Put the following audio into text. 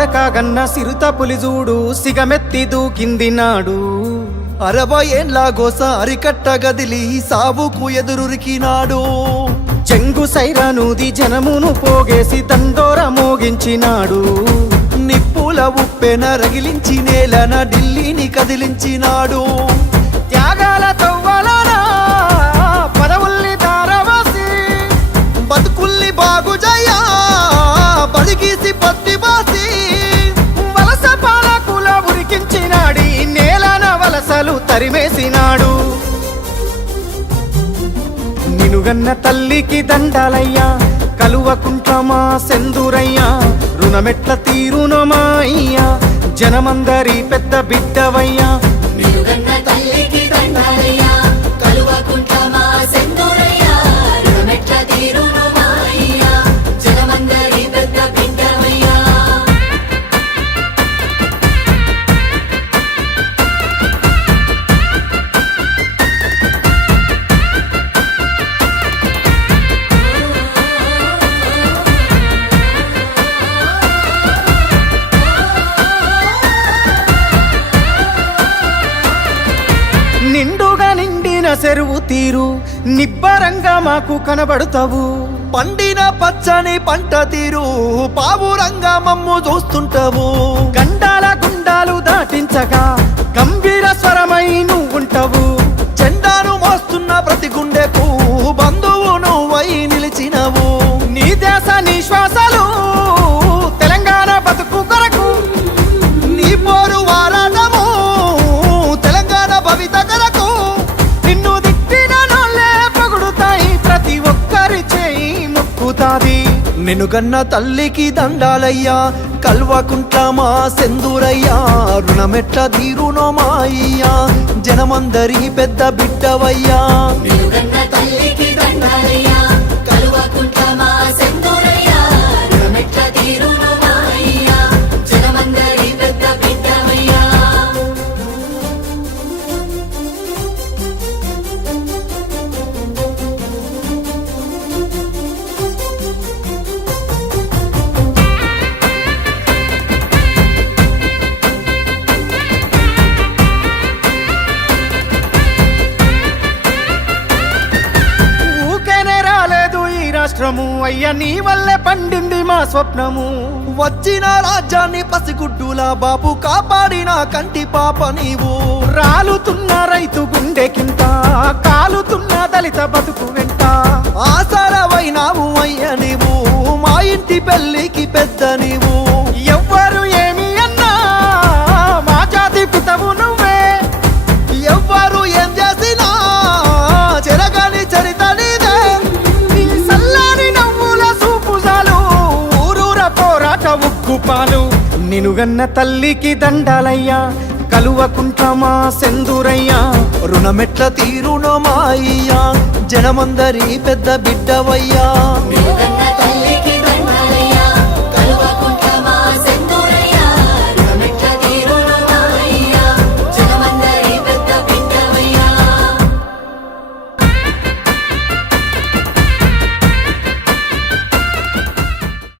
పడకాగన్న సిరుత పులిజూడు సిగమెత్తి దూకింది నాడు 60 ఏండ్ల గోస అరికట్ట గదిలి సావుకు ఎదురురికినాడు చెంగు సైరానూది జనమును పోగేసి దండోర మోగించినాడు నిప్పుల ఉప్పెన రగిలించి నేలన ఢిల్లీని కదిలించినాడు త్యాగాల తవ్వలన పదవుల్ని దారవాసి బతుకుల్ని బాగుజయ్యా బడిగీసి పత్తి బాసి వలస పాలకుల ఉరికించినాడి నేలన వలసలు తరిమేసినాడు నినుగన్న తల్లికి దండాలయ్యా కలువకుంట్ల మా సెందురయ్యా రుణమెట్ల తీరునో మా అయ్యా జనమందరి పెద్ద బిడ్డవయ్యా నిలుగన్న తల్లికి దండాలయ్యా కలువకుంట్ల మా సెందురయ్యా రుణమెట్ల తీరును మా అయ్యా జనమందరి పెద్ద బిడ్డవయ్యా నిండుగా నిండిన చెరువు తీరు నిబ్బరంగా మాకు కనబడుతావు పండిన పచ్చని పంట తీరు పావురంగా మమ్ము చూస్తుంటావు గండాల గుండాలు దాటించగా గంభీర స్వరమై నువ్వుంటావు జెండాను మోస్తున్న ప్రతి గుండెకు బంధువు నువ్వై నిలిచినవు నీ దేశ నీ శ్వాసలు తెలంగాణ బతుకు కొరకు నీ పోరు వారాటము తెలంగాణ భవిత కొరకు నిన్ను దిట్టిన నోళ్ళే పొగుడుతాయి ప్రతి ఒక్కరి చేయి ముక్కుతాది నిన్ను గన్న తల్లికి దండాలయ్యా కల్వకుంట్ల మా సెందురయ్యా రుణమెట్ల తీరునో మా అయ్యా జనమందరి పెద్ద బిడ్డవయ్యా నిలుగన్న తల్లికి దండాలయ్యా కలువకుంట్ల మా సెందురయ్యా రుణమెట్ల తీరును మా అయ్యా జనమందరి పెద్ద బిడ్డవయ్యా ఊకేనే రాలేదు ఈ రాష్ట్రము అయ్యా నీ వల్లే పండింది మా స్వప్నము వచ్చిన రాజ్యాన్ని పసిగుడ్డులా బాబు కాపాడిన కంటి పాప నీవు రాలుతున్న రైతు గుండెకింత కాలుతున్న దళిత బతుకు వెంట ఆసరవైనావు అయ్య నీవు మా ఇంటి పెళ్ళికి పెద్ద నీవు ఎవ్వరు ఏమి అన్నా మా జాతి పితవు నువ్వే ఎవ్వరు ఏం చేసినా చెరగని చరిత నీదే నీ సల్లాని నవ్వుల సూపుజాలు ఊరూర పోరాట ఉగ్గుపాలు నినుగన్న తల్లికి దండాలయ్యా కలువకుంట్ల మా సెందురయ్యా రుణమెట్ల తీరునో మా అయ్యా జనమందరి పెద్ద బిడ్డవయ్యా నిలుగన్న తల్లికి